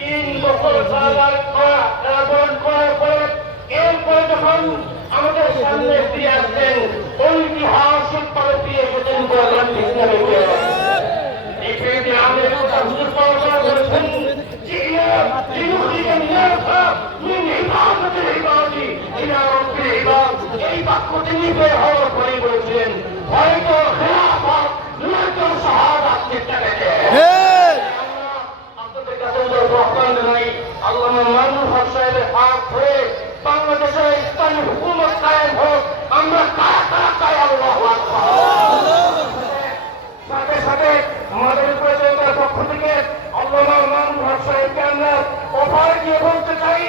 3 বছর রাবণ করার পরে এরপরে যখন আমাদের সামনে ফিরে আসছেন ঐতিহাসিক ভাবে ফিরে এসেছেন আমাদের কথা হুজুর পাওয়া করেছেন এই বাক্য তিনি বের হওয়ার পরে বলেছিলেন হয়তো খেলাফত নয়তো শাহাদাত চেষ্টা গেছে। আপনাদের কাছে আহ্বান জানাই আল্লামা মামুনুল হক সাহেবের হাত ধরে বাংলাদেশের ইসলামী হুকুমত কায়েম হোক। আমরা কারা কারা চাই আল্লাহু আকবার। সাথে সাথে আমাদের উপজেলার পক্ষ থেকে আল্লামা মামুনুল হক সাহেবকে আমরা অফার দিয়ে বলতে চাই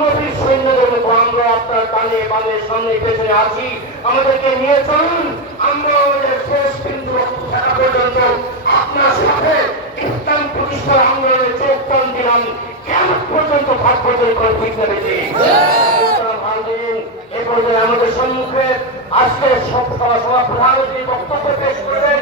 নবীর সৈন্যদের মতো আমরা আপনার কানে বানে সামনে পেছনে আছি, আমাদেরকে নিয়ে চলুন। আমরা আমাদের শেষ বিন্দু থাকা পর্যন্ত আপনার সাথে ইসলাম প্রতিষ্ঠার আন্দোলনে যোগদান দিলাম। কেমন পর্যন্ত ভাগ বদল করে ঠিক রয়েছে। এ পর্যায়ে আমাদের সম্মুখে আজকে সভা প্রধানমন্ত্রী বক্তব্য পেশ করবেন